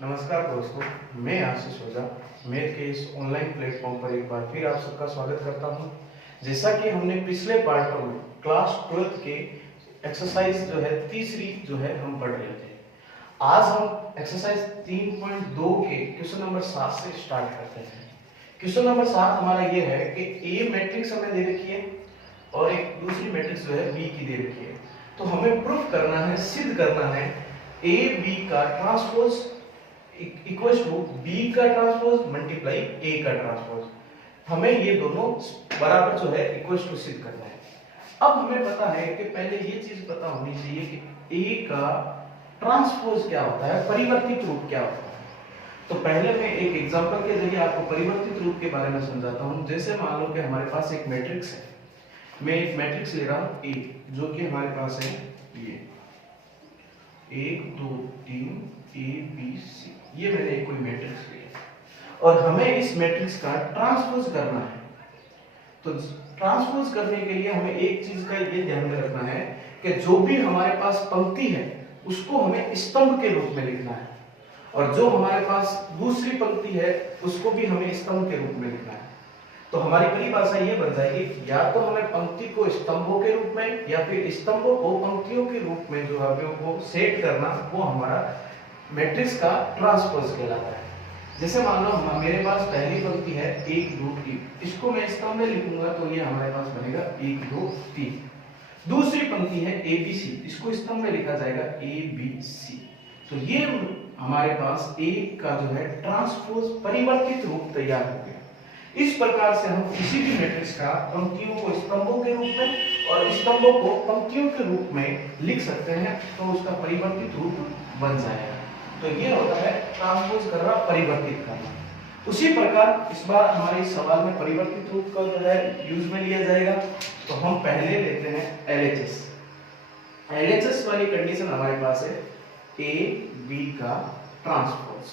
नमस्कार दोस्तों, मैं आशीष ओझा मैथ के इस ऑनलाइन प्लेटफॉर्म पर एक बार फिर आप सबका स्वागत करता हूं। जैसा कि हमने पिछले पार्ट में क्लास 12 के एक्सरसाइज जो है तीसरी जो है हम पढ़ रहे थे। आज हम एक्सरसाइज 3.2 के क्वेश्चन नंबर 7 से स्टार्ट करते हैं। क्वेश्चन नंबर 7 हमारा ये है कि ए मैट्रिक्स हमें दे रखी है और एक दूसरी मैट्रिक्स जो है बी की दे रखी है। तो हमें प्रूफ करना है, सिद्ध करना है ए बी का ट्रांसपोज इक्वल्स टू बी का ट्रांसपोज मल्टीप्लाई ए का ट्रांसपोज। हमें ये दोनों बराबर जो है इक्वल्स टू सिद्ध करना है। अब हमें पता है कि पहले ये चीज पता होनी चाहिए कि ए का ट्रांसपोज क्या होता है, परिवर्तित रूप क्या होता है। तो पहले मैं एक एग्जांपल के जरिए आपको परिवर्तित रूप के बारे में समझाता हूं। जैसे मान लो कि हमारे पास एक मैट्रिक्स है, मैं एक मैट्रिक्स ले रहा हूं ए, जो कि हमारे पास है ये 1 2 3 ए बी सी, ये मैंने कोई मैट्रिक्स लिया और हमें इस मैट्रिक्स का ट्रांसपोज करना है। तो ट्रांसपोज करने के लिए हमें एक चीज का ये ध्यान में रखना है कि जो भी हमारे पास पंक्ति है उसको हमें स्तंभ के रूप में लिखना है और जो हमारे पास दूसरी पंक्ति है उसको भी हमें स्तंभ के रूप में लिखना है। तो हमारी परिभाषा ये बन जाएगी, या तो हमें पंक्ति को स्तंभों के रूप में या फिर स्तंभों को पंक्तियों के रूप में जो है वो सेट करना, वो हमारा मैट्रिक्स का ट्रांसपोज कहलाता है। जैसे मान लो मेरे पास पहली पंक्ति है 1 2 3, इसको मैं स्तंभ में लिखूंगा तो ये हमारे पास बनेगा 1 2 3। दूसरी पंक्ति है ए बी सी, इसको स्तंभ में लिखा जाएगा ए बी सी। तो ये हमारे पास ए का जो है ट्रांसपोज परिवर्तित रूप तैयार हो गया। इस प्रकार से हम किसी भी मैट्रिक्स का पंक्तियों को स्तंभों के रूप में और स्तंभों को पंक्तियों के रूप में लिख सकते हैं, तो उसका परिवर्तित रूप बन जाएगा। तो ये होता है ट्रांसपोज करना, परिवर्तित करना। उसी प्रकार इस बार हमारे इस सवाल में परिवर्तित रूप का जो है यूज में लिया जाएगा। तो हम पहले लेते हैं एलएचएस। एलएचएस वाली कंडीशन हमारे पास है ए बी का ट्रांसपोज।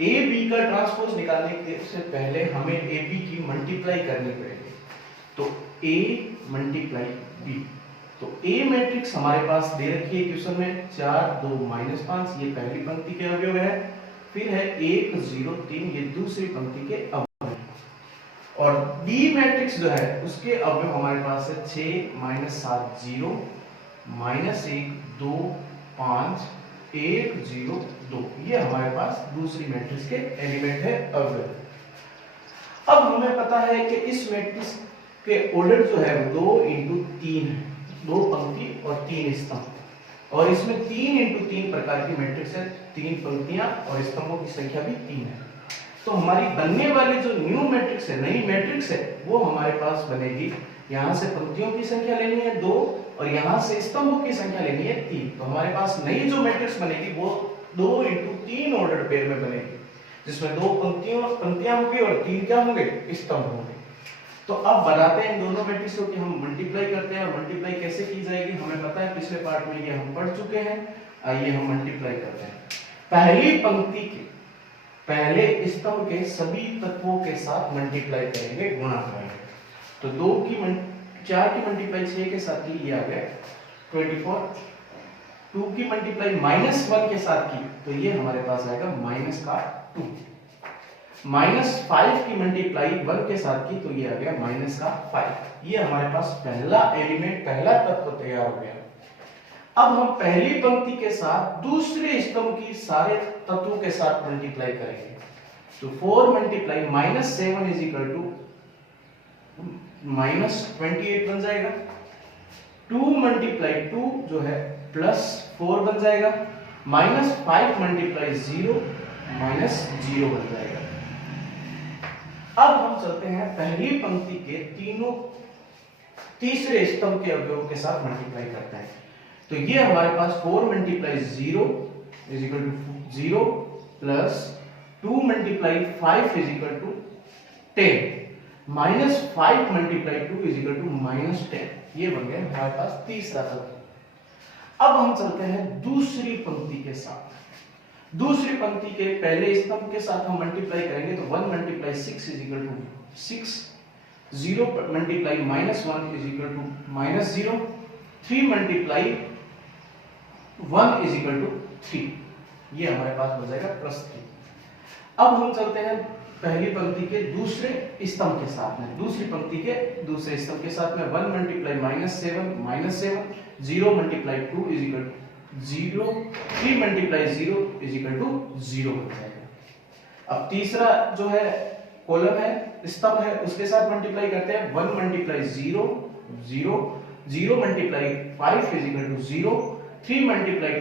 ए बी का ट्रांसपोज निकालने से पहले हमें ए बी की मल्टीप्लाई करनी पड़ेगी। तो ए मल्टीप्लाई बी, तो ए मैट्रिक्स हमारे पास दे रखी है क्वेश्चन में 4 2 -5, ये पहली पंक्ति के अवयव है। फिर है 1 0 3, ये दूसरी पंक्ति के अवयव है। और बी मैट्रिक्स जो है उसके अवयव हमारे पास है 6 -7 0 -1 2 5 1 0 2, ये हमारे पास दूसरी मैट्रिक्स के एलिमेंट है, अवयव। अब हमें पता है कि इस मैट्रिक्स के ऑर्डर जो है 2 × 3 है, 2 पंक्ति और 3 स्तंभ, और इसमें 3 × 3 प्रकार की मैट्रिक्स है, 3 पंक्तियां और स्तंभों की संख्या भी 3 है। तो हमारी बनने वाली जो न्यू मैट्रिक्स है, नई मैट्रिक्स है, वो हमारे पास बनेगी, यहां से पंक्तियों की संख्या लेनी है 2 और यहां से स्तंभों की संख्या लेनी है 3। तो हमारे पास नई जो मैट्रिक्स बनेगी वो 2 × 3 ऑर्डर पेयर में बनेगी, जिसमें 2 पंक्तियां होंगी और 3 क्या होंगे, स्तंभ होंगे। तो अब बनाते हैं इन दोनों मैट्रिक्सों की हम मल्टीप्लाई करते हैं। और मल्टीप्लाई कैसे की जाएगी हमें पता है, पिछले पार्ट में ये हम पढ़ चुके हैं। आइए हम मल्टीप्लाई करते हैं। पहली पंक्ति के पहले स्तंभ के सभी तत्वों के साथ मल्टीप्लाई करेंगे, गुणा करेंगे। तो 4 की मल्टीप्लाई 6 के साथ की, ये आ गया 24। 2 की मल्टीप्लाई -1 के साथ की, तो ये हमारे पास आएगा -2। -5 की मल्टीप्लाई 1 के साथ की, तो ये आ गया -5। ये हमारे पास पहला एलिमेंट, पहला तत्व तैयार हो गया। अब हम पहली पंक्ति के साथ दूसरे स्तंभ की सारे तत्वों के साथ मल्टीप्लाई करेंगे। तो 4 मल्टीप्लाई -7 -28 बन जाएगा। 2 मल्टीप्लाई 2 जो है +4 बन जाएगा। -5 मल्टीप्लाई 0 -0 बन जाएगा। अब हम चलते हैं पहली पंक्ति के तीसरे स्तंभ के अवयवों के साथ मल्टीप्लाई करते हैं। तो ये हमारे पास 4 मल्टीप्लाई 0 = 0 प्लस 2 मल्टीप्लाई 5 = 10 -5 मल्टीप्लाई 2 = -10। ये बन गया हमारे पास तीसरा तत्व। अब हम चलते हैं दूसरी पंक्ति के साथ। दूसरी पंक्ति के पहले स्तंभ के साथ हम मल्टीप्लाई करेंगे। तो 1 मल्टीप्लाई 6 = 6, 0 मल्टीप्लाई -1 = -0, 3 मल्टीप्लाई 1 = 3। ये हमारे पास बन जाएगा +3। अब हम चलते हैं पहली पंक्ति के दूसरे स्तंभ के साथ में, दूसरी पंक्ति के दूसरे स्तंभ के साथ में 1 × -7 -7, 0 × 2 = 0, 3 × 0 = 0 बन जाएगा। अब तीसरा जो है कॉलम है, स्तंभ है, उसके साथ मल्टीप्लाई करते हैं 1 × 0 0, 0 × 5 = 0, 3 ×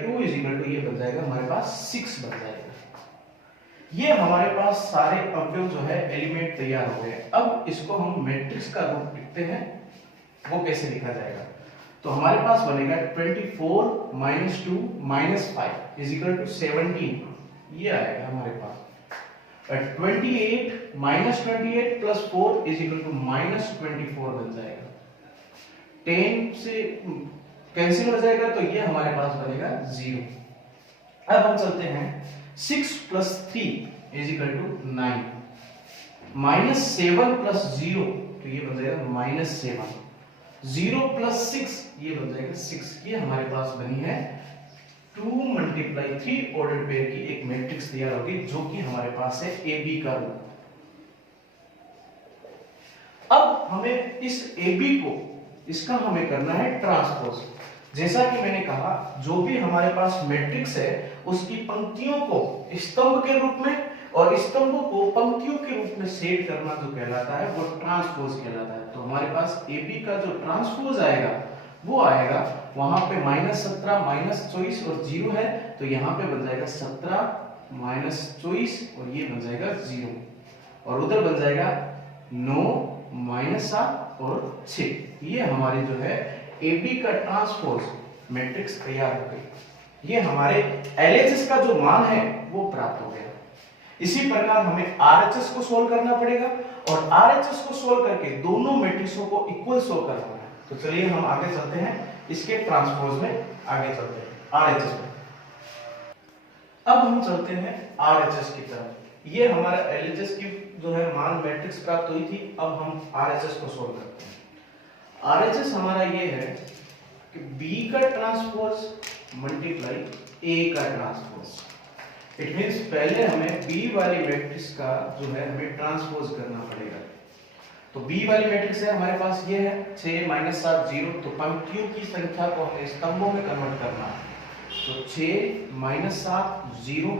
2 = ये बन जाएगा हमारे पास 6 बन जाएगा। ये हमारे पास सारे अवयव जो है एलिमेंट तैयार हो गए। अब इसको हम मैट्रिक्स का रूप लिखते हैं, वो कैसे लिखा जाएगा? तो हमारे पास बनेगा 24 - 2 - 5 = 17, ये आएगा हमारे पास। 28 - 28 + 4 = -24 बन जाएगा। 10 से कैंसिल हो जाएगा तो ये हमारे पास बनेगा 0। अब हम चलते हैं 6 + 3 = 9, -7 + 0 तो ये बन जाएगा -7, 0 + 6 ये बन जाएगा 6। ये हमारे पास बनी है 2 × 3 ऑर्डर पेयर की एक मैट्रिक्स तैयार होगी, जो कि हमारे पास है AB का रूप। अब हमें इस AB को, इसका हमें करना है ट्रांसपोज। जैसा कि मैंने कहा, जो भी हमारे पास मैट्रिक्स है उसकी पंक्तियों को स्तंभ के रूप में और स्तंभों को पंक्तियों के रूप में सेट करना जो कहलाता है वो ट्रांसपोज कहलाता है। तो हमारे पास AB का जो ट्रांसपोज आएगा वो आएगा, वहां पे -17 -24 और 0 है, तो यहाँ पे बन जाएगा 17 -24 और ये बन जाएगा 0, और उधर बन जाएगा 9 -7 और 6। ये हमारी जो है AB का ट्रांसपोज मैट्रिक्स तैयार हो गई। ये हमारे LHS का जो मान है वो प्राप्त हो गया। इसी प्रकार हमें RHS को सोल्व करना पड़ेगा, और RHS को सोल्व करके दोनों मैट्रिक्सों को इक्वल शो करना है। तो चलिए हम आगे चलते हैं, इसके ट्रांसपोज में आगे चलते हैं RHS में। अब हम चलते हैं RHS की तरफ। ये हमारा LHS की जो है मान मैट्रिक्स प्राप्त हुई थी। अब हम RHS को सोल्व करते हैं। RHS हमारा ये है कि B का ट्रांसपोज मल्टीप्लाई A का ट्रांसपोज। इट मींस पहले हमें B वाली मैट्रिक्स का जो है हमें ट्रांसपोज करना पड़ेगा। तो B वाली मैट्रिक्स है हमारे पास, ये है 6 - 7 0, तो पंक्तियों की संख्या को हमें स्तंभों में कन्वर्ट करना है। तो 6 - 7 0,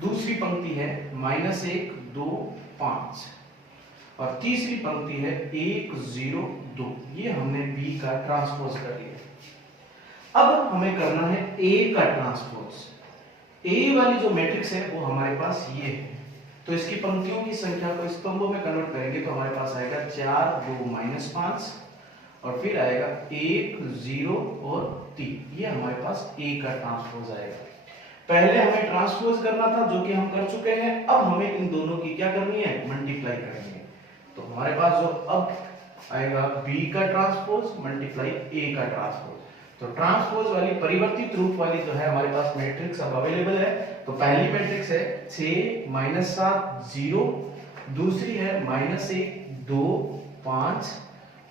दूसरी पंक्ति है -1 2 5, और तीसरी पंक्ति है 1 0 2। ये हमने B का ट्रांसपोज कर लिया। अब हमें करना है A का ट्रांसपोज। A वाली जो मैट्रिक्स है वो हमारे पास ये है, तो इसकी पंक्तियों की संख्या को स्तंभों में कन्वर्ट करेंगे तो हमारे पास आएगा 4 2 -5, और फिर आएगा 1 0 और 3। ये हमारे पास A का ट्रांसपोज आएगा। पहले हमें ट्रांसपोज करना था, जो कि हम कर चुके हैं। अब हमें इन दोनों की क्या करनी है, मल्टीप्लाई करेंगे। तो हमारे पास जो अब आएगा B का ट्रांसपोज मल्टीप्लाई A का ट्रांसपोज। तो ट्रांसपोज वाली परिवर्तित रूप वाली जो है हमारे पास मैट्रिक्स अब अवेलेबल है। तो पहली मैट्रिक्स है 6 - 7 0, दूसरी है -1 2 5,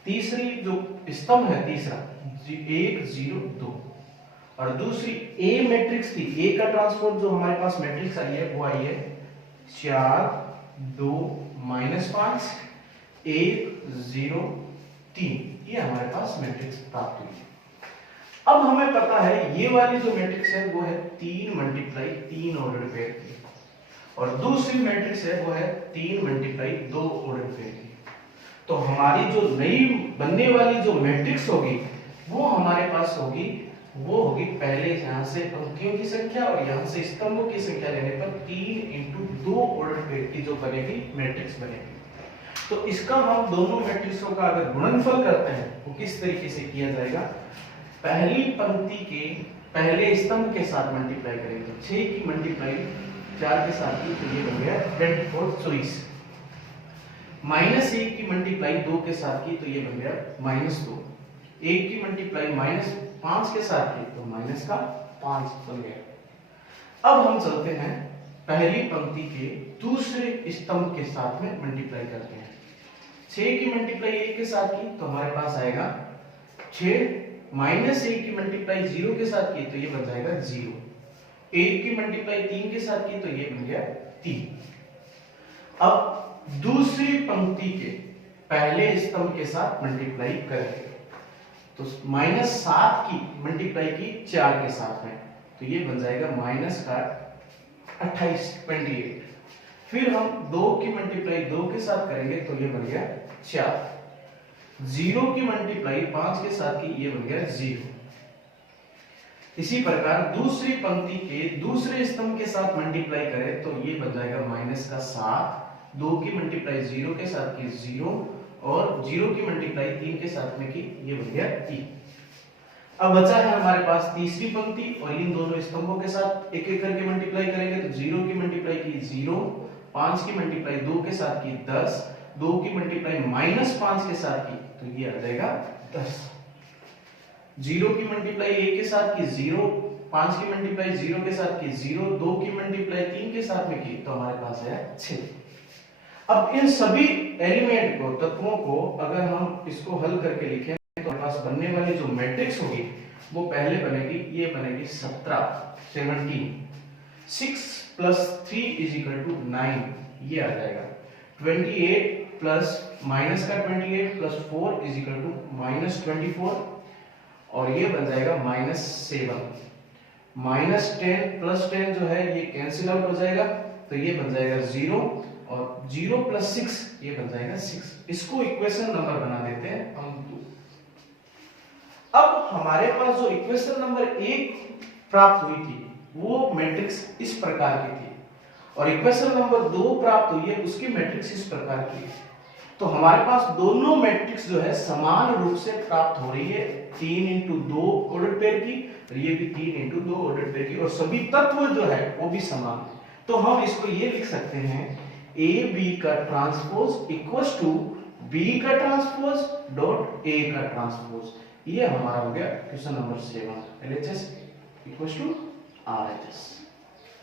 तीसरी जो स्तंभ है तीसरा 1 0 2, और दूसरी A मैट्रिक्स थी। A का ट्रांसपोज जो हमारे पास मैट्रिक्स आई है वो आई है 4 2 -5 1 0 3। ये हमारे पास मैट्रिक्स प्राप्त हुई है। अब हमें पता है ये वाली जो मैट्रिक्स है वो है 3 × 3 ऑर्डर पेयर की, और दूसरी मैट्रिक्स है वो है 3 × 2 ऑर्डर पेयर की। तो हमारी जो नई बनने वाली जो मैट्रिक्स होगी वो हमारे पास होगी, वो होगी पहले यहाँ से पंक्तियों की संख्या और यहाँ से स्तंभों की संख्या लेने पर 3 × 2 ऑर्डर पेयर की जो बनेगी मैट्रिक्स बनेगी। तो इसका हम दोनों मैट्रिक्सों का अगर गुणनफल करते हैं वो किस तरीके से किया जाएगा, पहली पंक्ति के पहले स्तंभ के साथ मल्टीप्लाई करेंगे। तो 6 की मल्टीप्लाई 4 के साथ की, तो ये बन गया 24 24। -1 की मल्टीप्लाई 2 के साथ की, तो ये बन गया -2। 1 की मल्टीप्लाई -5 के साथ की, तो -5 बन गया। अब हम चलते हैं पहली पंक्ति के दूसरे स्तंभ के साथ में मल्टीप्लाई करते हैं। 6 की मल्टीप्लाई 1 के साथ की, तो हमारे पास आएगा 6, -1 की मल्टीप्लाई 0 के साथ की, तो ये बन जाएगा 0, 1 की मल्टीप्लाई 3 के साथ की तो ये बन गया 3। अब दूसरी पंक्ति के पहले स्तंभ के साथ मल्टीप्लाई करेंगे तो -7 की मल्टीप्लाई की 4 के साथ में तो ये बन जाएगा माइनस का 28। फिर हम 2 की मल्टीप्लाई 2 के साथ करेंगे तो ये बन गया 4। 0 की मल्टीप्लाई 5 के साथ की ये बन गया 0। इसी प्रकार दूसरी पंक्ति के दूसरे स्तंभ के साथ मल्टीप्लाई करें तो ये बन जाएगा माइनस का 7। 2 की मल्टीप्लाई 0 के साथ की 0 और 0 की मल्टीप्लाई 3 के साथ में की ये बन गया 3। अब बचा है हमारे पास तीसरी पंक्ति और इन दोनों स्तंभों के साथ एक एक करके मल्टीप्लाई करेंगे तो 0 की मल्टीप्लाई की 0, 5 की मल्टीप्लाई 2 के साथ की 10, 2 की मल्टीप्लाई -5 के साथ की तो ये आ जाएगा 10। 0 की मल्टीप्लाई 1 के साथ की 0, 5 की मल्टीप्लाई 0 के साथ की 0, 2 की मल्टीप्लाई 3 के साथ में की तो हमारे पास है 6। अब इन सभी एलिमेंट को तत्वों को अगर हम इसको हल करके लिखें तो हमारे पास बनने वाली जो मैट्रिक्स होगी वो पहले बनेगी, ये बनेगी 17 6 + 3 = 9 ये आ जाएगा। 28 प्लस माइनस का 28 + 4 = -24 और ये बन जाएगा -7। -10 + 10 जो है ये कैंसिल आउट हो जाएगा तो ये बन जाएगा 0 और 0 + 6 ये बन जाएगा 6। इसको इक्वेशन नंबर बना देते हैं हम 2। अब हमारे पास जो इक्वेशन नंबर 1 प्राप्त हुई थी वो मैट्रिक्स इस प्रकार की थी और इक्वेशन नंबर 2 प्राप्त हुई है उसकी मैट्रिक्स इस प्रकार की है। तो हमारे पास दोनों मैट्रिक्स जो है समान रूप से प्राप्त हो रही है 3 × 2 ऑर्डर पेयर की और ये भी 3 × 2 ऑर्डर पेयर की और सभी तत्व जो है वो भी समान है। तो हम इसको ये लिख सकते हैं AB का ट्रांसपोज इक्वल्स टू B का ट्रांसपोज डॉट A का ट्रांसपोज। ये हमारा हो गया question number 7 LHS equals to RHS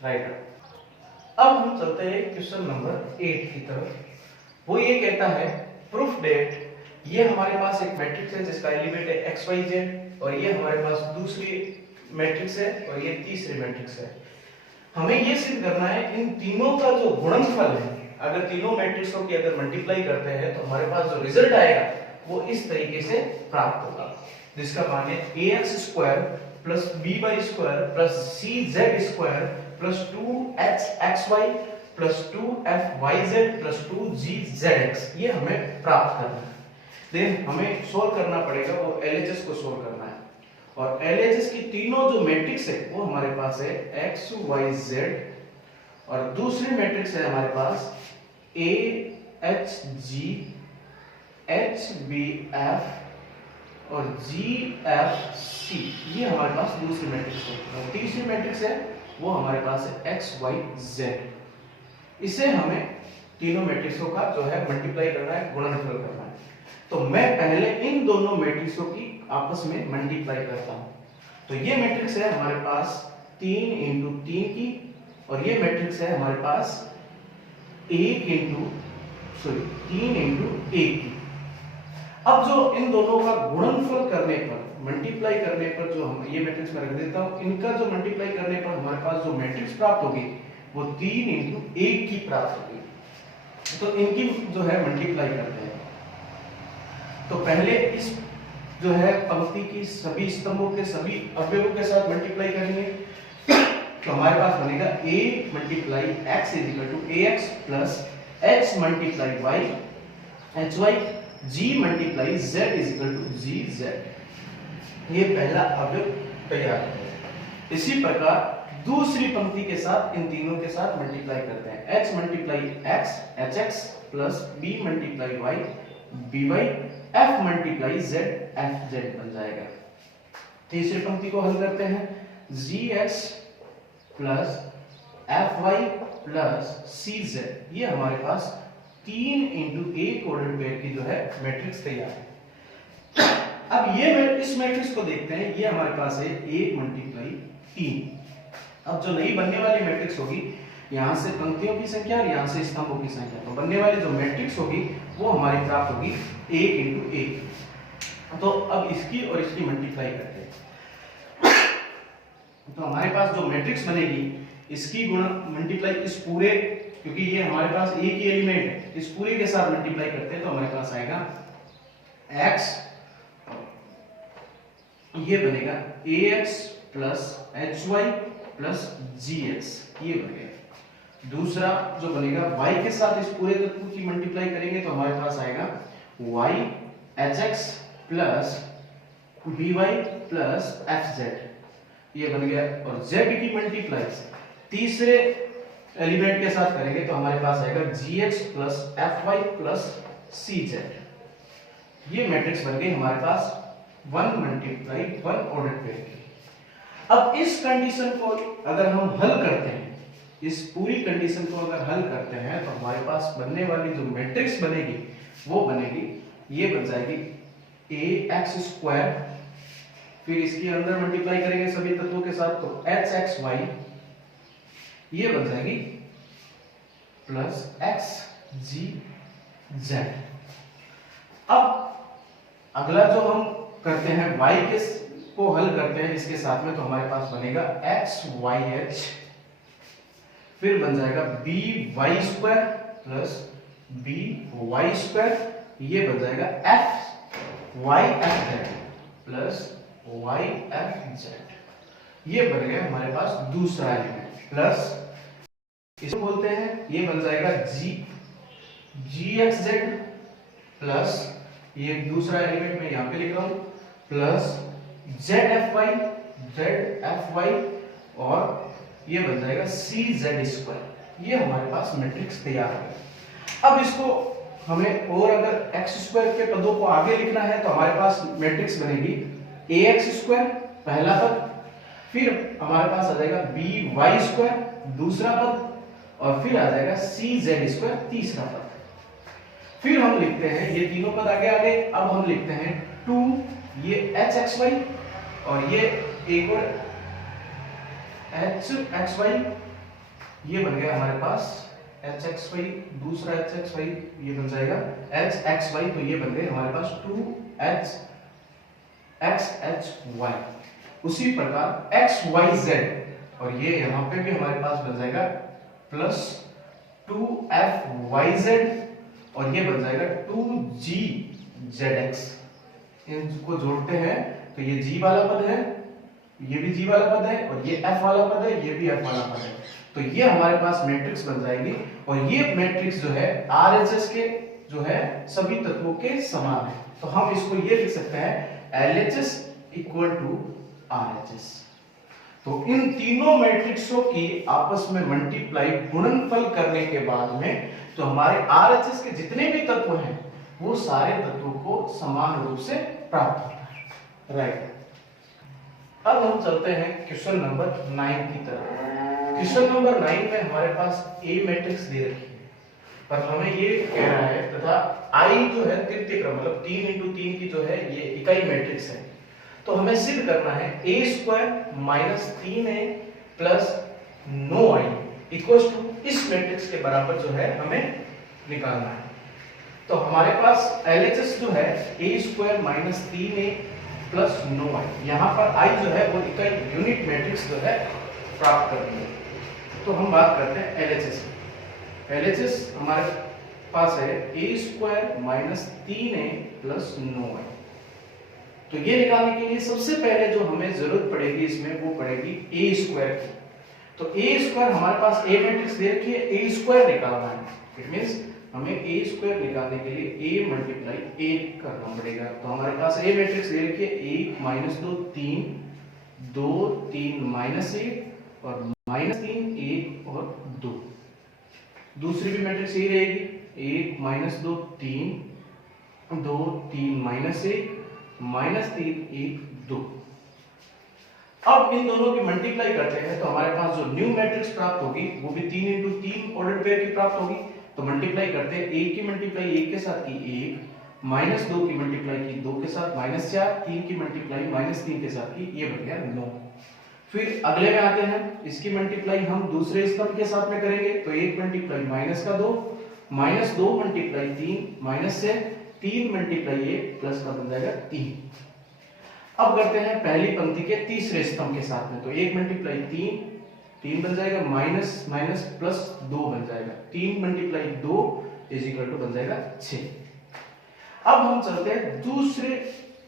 right. अब हम चलते हैं क्वेश्चन नंबर 8 की तरफ। वो ये कहता है प्रूफ डेट ये हमारे पास एक मैट्रिक्स है जिसका एलिमेंट है XYZ और ये हमारे पास दूसरी मैट्रिक्स है और ये तीसरी मैट्रिक्स है। हमें ये सिद्ध करना है इन तीनों का जो गुणनफल है, अगर तीनों मैट्रिक्सों की अगर मल्टीप्लाई करते हैं तो हमारे पास जो रिजल्ट आएगा वो इस तरीके से प्राप्त होगा, जिसका मान है ax² + by² + cz² + 2hxy + 2fyz + 2gzx। ये हमें प्राप्त करना है। देन हमें सोल्व करना पड़ेगा, वो LHS को सोल्व करना है और LHS की तीनों जो मैट्रिक्स है वो हमारे पास है x y z और दूसरी मैट्रिक्स है हमारे पास a h g h b f और g f c। ये हमारे पास दूसरी मैट्रिक्स है और तीसरी मैट्रिक्स है वो हमारे पास है x y z। इसे हमें तीनों मैट्रिक्सों का जो है मल्टीप्लाई करना है, गुणनफल करना है। तो मैं पहले इन दोनों मैट्रिक्सों की आपस में मल्टीप्लाई करता हूं। तो ये मैट्रिक्स है हमारे पास 3 × 3 की और ये मैट्रिक्स है हमारे पास 3 × 1 की। अब जो इन दोनों का गुणनफल करने पर, मल्टीप्लाई करने पर जो हम ये मैट्रिक्स में रख देता हूं, इनका जो मल्टीप्लाई करने पर हमारे पास जो मैट्रिक्स प्राप्त होगी वो 3 × 1 की प्राप्त होगी। तो इनकी जो है मल्टीप्लाई करते हैं। तो पहले इस जो है पंक्ति की सभी स्तंभों के सभी अवयवों के साथ मल्टीप्लाई करेंगे तो हमारे पास बनेगा a × x = ax + h × y hy g × z = gz। ये पहला अवयव तैयार है। इसी प्रकार दूसरी पंक्ति के साथ इन तीनों के साथ मल्टीप्लाई करते हैं h × x hx + b × y by f × z fz बन जाएगा। तीसरी पंक्ति को हल करते हैं gx + fy + cz। ये हमारे पास 3 × 1 ऑर्डर पेयर की जो है मैट्रिक्स तैयार है। अब ये इस मैट्रिक्स को देखते हैं, ये हमारे पास है 1 × 3। अब जो नई बनने वाली मैट्रिक्स होगी, यहाँ से पंक्तियों की संख्या और यहाँ से स्तंभों की संख्या, तो बनने वाली जो मैट्रिक्स होगी वो हमारी प्राप्त होगी 1 × 1। तो अब इसकी और इसकी मल्टीप्लाई करते हैं। तो हमारे पास जो मैट्रिक्स बनेगी इसकी गुणा मल्टीप्लाई इस पूरे, क्योंकि ये हमारे पास एक ही एलिमेंट है, इस पूरे के साथ मल्टीप्लाई करते हैं तो हमारे पास आएगा x, ये बनेगा ax plus hy plus gx, ये बन गया। दूसरा जो बनेगा y के साथ इस पूरे तत्व की मल्टीप्लाई करेंगे तो हमारे पास आएगा y hx plus by plus fz, ये बन गया। और z की मल्टीप्लाई तीसरे एलिमेंट के साथ करेंगे तो हमारे पास आएगा gx plus fy plus cz, ये मैट्रिक्स बन गई हमारे पास 1 मल्टीप्लाई 1 ऑर्डर पेयर की। अब इस कंडीशन को अगर हम हल करते हैं, इस पूरी कंडीशन को अगर हल करते हैं तो हमारे पास बनने वाली जो मैट्रिक्स बनेगी वो बनेगी, ये बन जाएगी ax स्क्वायर, फिर इसके अंदर मल्टीप्लाई करेंगे सभी तत्वों के साथ तो hxy, ये बन जाएगी प्लस xgz। अब अगला जो हम करते हैं y के को हल करते हैं इसके साथ में तो हमारे पास बनेगा xyh, फिर बन जाएगा by square plus by square, ये बन जाएगा fyfz प्लस yfz, ये बन गया हमारे पास दूसरा एलिमेंट। प्लस इसको बोलते हैं, ये बन जाएगा gxz प्लस ये दूसरा एलिमेंट मैं यहाँ पे लिख रहा हूँ प्लस zfy और ये बन जाएगा cz स्क्वायर, ये हमारे पास मैट्रिक्स तैयार हो गया। अब इसको हमें और अगर x स्क्वायर के पदों को आगे लिखना है तो हमारे पास मैट्रिक्स बनेगी ax स्क्वायर पहला पद, फिर हमारे पास आ जाएगा by स्क्वायर दूसरा पद, और फिर आ जाएगा cz स्क्वायर तीसरा पद। फिर हम लिखते हैं ये तीनों पद आगे आगे, अब हम लिखते हैं 2 ये hxy और ये एक और hxy, ये बन गया हमारे पास hxy, दूसरा hxy, ये बन जाएगा hxy, तो ये बन गए हमारे पास 2xhy। उसी प्रकार xyz, और ये यहाँ पे भी हमारे पास बन जाएगा प्लस 2fyz, और ये बन जाएगा 2gzx। इनको जोड़ते हैं तो ये g वाला पद है, ये भी g वाला पद है, और ये f वाला पद है, ये भी f वाला पद है, तो ये हमारे पास मैट्रिक्स बन जाएगी। और ये मैट्रिक्स जो है RHS के जो है सभी तत्वों के समान है, तो हम इसको ये लिख सकते हैं LHS इक्वल टू RHS। तो इन तीनों मैट्रिक्सों की आपस में मल्टीप्लाई गुणनफल करने के बाद में तो हमारे RHS के जितने भी तत्व हैं वो सारे तत्वों को समान रूप से प्राप्त होता है। राइट, अब हम चलते हैं क्वेश्चन नंबर 9 की तरफ। क्वेश्चन नंबर 9 में हमारे पास A मैट्रिक्स दे रखी है, पर हमें ये कह रहा है तथा I जो है तृतीय क्रम मतलब 3 into 3 की जो है ये इकाई मैट्रिक्स है, तो हमें सिद्ध करना है a square minus 3a plus 9i equals to इस मैट्रिक्स के बराबर जो है हमें निकालना है। तो हमारे पास LHS जो है a square minus 3a plus 9i, यहाँ पर i जो है वो इकाई यूनिट मैट्रिक्स जो है प्राप्त करनी है। तो हम बात करते हैं LHS की। LHS हमारे पास है a square minus 3a plus 9i। तो ये निकालने के लिए सबसे पहले जो हमें जरूरत पड़ेगी इसमें वो पड़ेगी a स्क्वायर की। तो a स्क्वायर हमारे पास a मैट्रिक्स दे रखी है, a स्क्वायर निकालना है, इट मींस हमें a स्क्वायर निकालने के लिए a मल्टीप्लाई a करना पड़ेगा। तो हमारे पास a मैट्रिक्स दे रखी है 1 माइनस 2 3 2 3 माइनस 1 और माइनस 3 1 और 2। दूसरी भी मैट्रिक्स यही रहेगी 1 माइनस 2 3 2 3 माइनस 1 माइनस 3 1 2। अब इन दोनों की मल्टीप्लाई करते हैं तो हमारे पास जो न्यू मैट्रिक्स प्राप्त होगी वो भी 3 into 3 ऑर्डर पेयर की प्राप्त होगी। तो मल्टीप्लाई करते हैं 1 की मल्टीप्लाई 1 के साथ की 1, माइनस 2 की मल्टीप्लाई की 2 के साथ माइनस 4, 3 की मल्टीप्लाई माइनस 3 के साथ की, ये बन गया 9। फिर अगले में आते हैं, इसकी मल्टीप्लाई हम दूसरे स्तंभ के साथ में करेंगे तो 1 मल्टीप्लाई माइनस का 2, माइनस 2 मल्टीप्लाई 3 माइनस से 3 मल्टीप्लाई 1 प्लस का बन जाएगा 3। अब करते हैं पहली पंक्ति के तीसरे स्तंभ के साथ में, तो 1 मल्टीप्लाई 3 बन जाएगा, माइनस माइनस प्लस 2 बन जाएगा, 3 मल्टीप्लाई 2 इज इक्वल टू बन जाएगा 6। अब हम चलते हैं दूसरे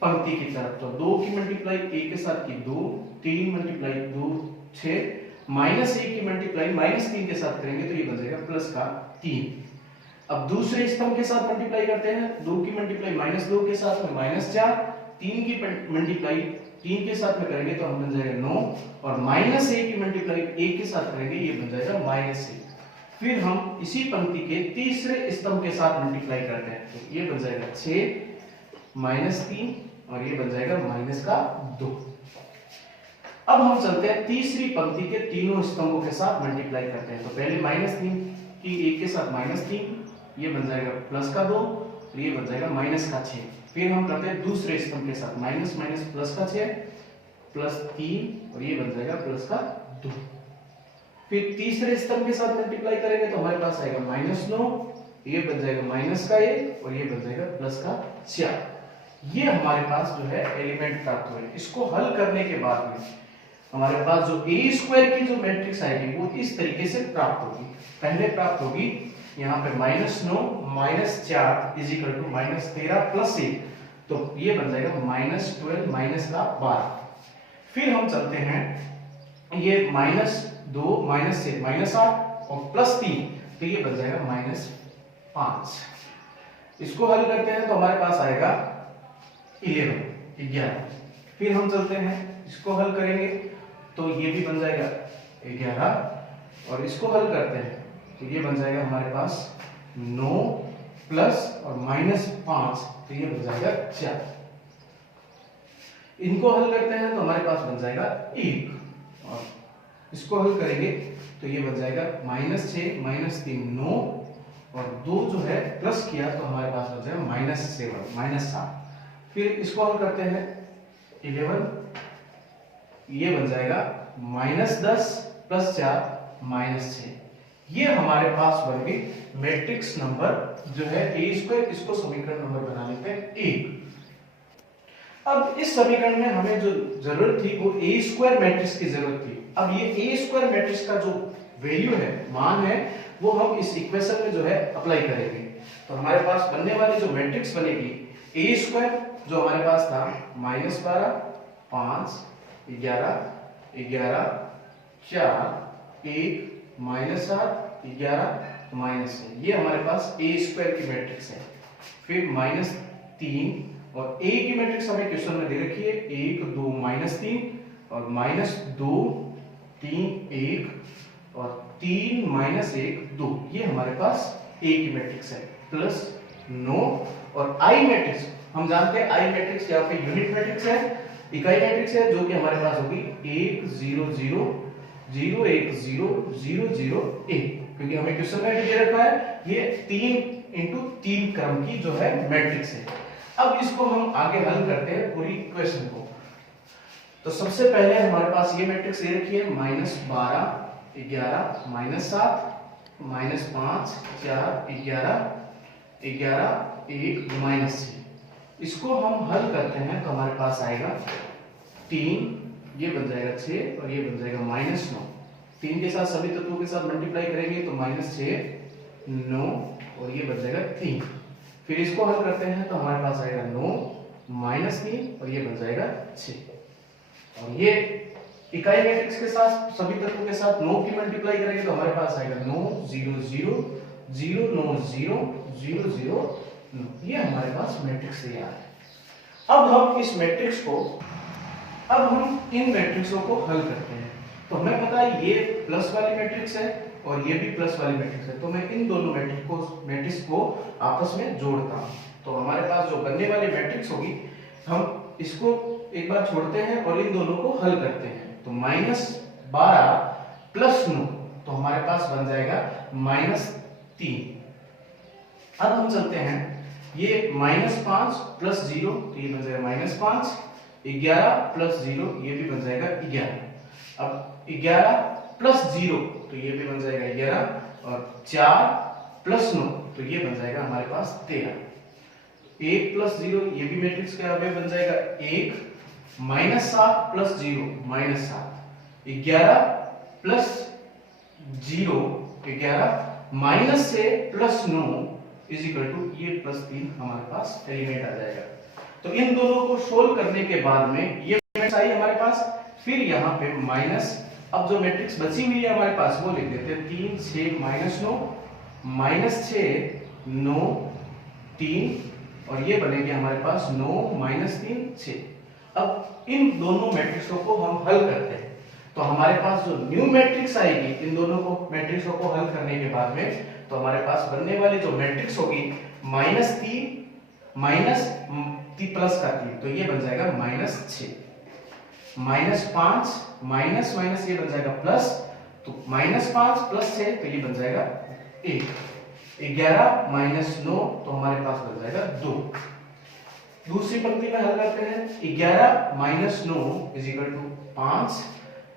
पंक्ति की तरफ, तो 2 की मल्टीप्लाई 1 के साथ की 2, 3 मल्टीप्लाई 2 6, माइनस 1 की मल्टीप्लाई माइनस 3 के साथ करेंगे तो ये बन जाएगा प्लस का 3। अब दूसरे स्तंभ के साथ मल्टीप्लाई करते हैं, 2 की मल्टीप्लाई माइनस 2 के साथ में माइनस 4, 3 की मल्टीप्लाई 3 के साथ में करेंगे तो हम बन जाएगा 9, और माइनस 1 की मल्टीप्लाई 1 के साथ करेंगे ये बन जाएगा माइनस 1। फिर हम इसी पंक्ति के तीसरे स्तंभ के साथ मल्टीप्लाई करते हैं, तो ये बन जाएगा 6 माइनस 3 और ये बन जाएगा माइनस का 2। अब हम चलते हैं तीसरी पंक्ति के तीनों स्तंभों के साथ मल्टीप्लाई करते हैं, तो पहले माइनस 3 की 1 के साथ माइनस 3, ये बन जाएगा प्लस का 2 और ये बन जाएगा माइनस का 6। फिर हम करते हैं दूसरे स्तंभ के साथ माइनस माइनस प्लस का 6 प्लस 3 और ये बन जाएगा प्लस का 2। फिर तीसरे स्तंभ के साथ मल्टीप्लाई करेंगे तो हमारे पास आएगा माइनस 9, ये बन जाएगा माइनस का 1 और ये बन जाएगा प्लस का 4। ये हमारे पास जो है एलिमेंट प्राप्त हुए। इसको हल करने के बाद में हमारे पास जो ए स्क्वायर की जो मैट्रिक्स आएगी वो इस तरीके से प्राप्त होगी। पहले प्राप्त होगी यहाँ पे -9 -4 इज इक्वल टू -13 प्लस 1, तो ये बन जाएगा -12 माइनस का 12। फिर हम चलते हैं ये -2 माइनस से -8 और प्लस 3, तो ये बन जाएगा -5। इसको हल करते हैं तो हमारे पास आएगा 11। फिर हम चलते हैं इसको हल करेंगे तो ये भी बन जाएगा 11 और इसको हल करते हैं तो ये बन जाएगा हमारे पास 9 प्लस और -5, तो ये बन जाएगा 4। इनको हल करते हैं तो हमारे पास बन जाएगा 1 और इसको हल करेंगे तो ये बन जाएगा -6 -3 9 और 2 जो है प्लस किया तो हमारे पास बन जाएगा -7 -7। फिर इसको हल करते हैं 11, ये बन जाएगा -10 प्लस 4 -6। ये हमारे पास बन गई मैट्रिक्स नंबर जो है ए स्क्वायर। इसको समीकरण नंबर बना लेते हैं 1। अब इस समीकरण में हमें जो जरूरत थी वो ए स्क्वायर मैट्रिक्स की जरूरत थी। अब ये ए स्क्वायर मैट्रिक्स का जो वैल्यू है, मान है, वो हम इस इक्वेशन में जो है अप्लाई करेंगे। तो हमारे पास बनने वाली जो मैट्रिक्स बनेगी ए स्क्वायर जो हमारे पास था -12 5 11 11 4 1 -7 11 -6, ये हमारे पास ए स्क्वायर की मैट्रिक्स है। फिर -3 और ए की मैट्रिक्स हमें क्वेश्चन में दे रखी है 1 2 -3 और -2 3 1 और 3 -1 2, ये हमारे पास ए की मैट्रिक्स है। प्लस 9 और आई मैट्रिक्स हम जानते हैं, आई मैट्रिक्स यहाँ पे यूनिट मैट्रिक्स है, इकाई मैट्रिक्स है, जो कि हमारे पास होगी 1 0 0 0 1 0 0 0 1, क्योंकि हमें क्वेश्चन में दे रखा है ये 3 क्रम की जो है मैट्रिक्स है। अब इसको हम आगे हल करते हैं पूरी इक्वेशन को। तो सबसे पहले हमारे पास ये मैट्रिक्स दे रखी है -12 11 -7 -5 4 11 11 1 -6। इसको हम हल करते हैं तो हमारे पास आएगा 3, ये बन जाएगा 6 और ये बन जाएगा -9। 3 के साथ सभी तत्वों के साथ मल्टीप्लाई करेंगे तो -6 9 और ये बन जाएगा 3। फिर इसको हल करते हैं तो हमारे पास आएगा 9 -3 और ये बन जाएगा 6। और ये इकाई मैट्रिक्स के साथ सभी तत्वों के साथ 9 की मल्टीप्लाई करेंगे तो हमारे पास आएगा 9 0 0 0 9 0 0 0 9, ये हमारे पास मैट्रिक्स तैयार है। अब हम इस मैट्रिक्स को इन मैट्रिक्सों को हल करते हैं। तो हमें पता है ये प्लस वाली मैट्रिक्स है और ये भी प्लस वाली मैट्रिक्स है, तो मैं इन दोनों मैट्रिक्स को आपस में जोड़ता हूं। तो हमारे पास जो बनने वाली मैट्रिक्स होगी हम इसको एक बार छोड़ते हैं और इन दोनों को हल करते हैं। तो -12 प्लस 9, तो हमारे पास बन जाएगा -3। अब हम चलते हैं ये -5 प्लस 0, तो ये बन जाएगा -5, 11 प्लस 0 ये भी बन जाएगा 11। अब 11 प्लस 0 तो ये भी बन जाएगा 11 और 4 प्लस 9 तो ये बन जाएगा हमारे पास 13। 1 प्लस 0 ये भी मैट्रिक्स का अवयव बन जाएगा 1 -7 प्लस 0 -7, 11 प्लस 0 11 माइनस से प्लस 9 इज इक्वल टू ये प्लस 3 हमारे पास एलिमेंट आ जाएगा। तो इन दोनों को सोल्व करने के बाद में ये मैट्रिक्स आई हमारे पास, फिर यहाँ पे माइनस, अब जो मैट्रिक्स बची हुई है हमारे पास वो लिख देते हैं 3 6 -9 -6 9 3 और ये बनेगी हमारे पास 9 -3 6। अब इन दोनों मैट्रिक्सों को हम हल करते हैं तो हमारे पास जो न्यू मैट्रिक्स आएगी इन दोनों को मैट्रिक्सों को हल करने के बाद में तो हमारे पास बनने वाली जो मैट्रिक्स होगी -3 माइनस प्लस का 3 तो ये बन जाएगा -6, -5 माइनस माइनस ये बन जाएगा प्लस, तो -5 प्लस 6 तो ये बन जाएगा 1, 11 -9 तो हमारे पास बन जाएगा 2। दूसरी पंक्ति में हल करते हैं 11 -9 is equal to 5,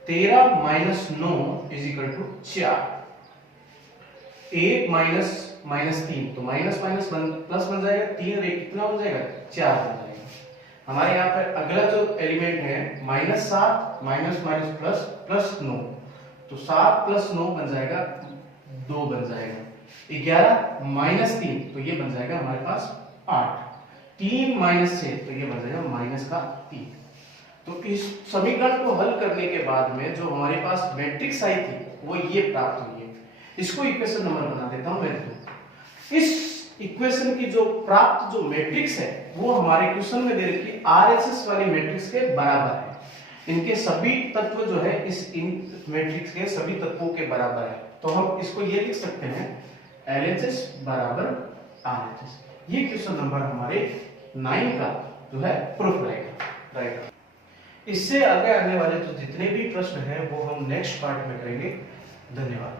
13 -9 is equal to 4, 1 -3 तो माइनस माइनस प्लस बन जाएगा, 3 और 1 कितना बन जाएगा 4 बन जाएगा। हमारे यहाँ पर अगला जो एलिमेंट है -7 माइनस माइनस प्लस प्लस 9 तो 7 प्लस 9 बन जाएगा 2 बन जाएगा, 11 -3 तो ये बन जाएगा हमारे पास 8, 3 -6 तो ये बन जाएगा -3। तो इस समीकरण को हल करने के बाद में जो हमारे पास मैट्रिक्स आई थी वो ये प्राप्त हुई है। इसको इक्वेशन नंबर बना देता हूं मैं 2। इस इक्वेशन की जो प्राप्त जो मैट्रिक्स है वो हमारे क्वेश्चन में दे रखी आरएचएस वाली मैट्रिक्स के बराबर है। इनके सभी तत्व जो है इस इन मैट्रिक्स के सभी तत्वों के बराबर है, तो हम इसको ये लिख सकते हैं LHS बराबर RHS। ये क्वेश्चन नंबर हमारे 9 का जो है प्रूफ रहेगा, राइट। इससे आगे आने वाले जो जितने भी प्रश्न हैं वो हम नेक्स्ट पार्ट में करेंगे। धन्यवाद।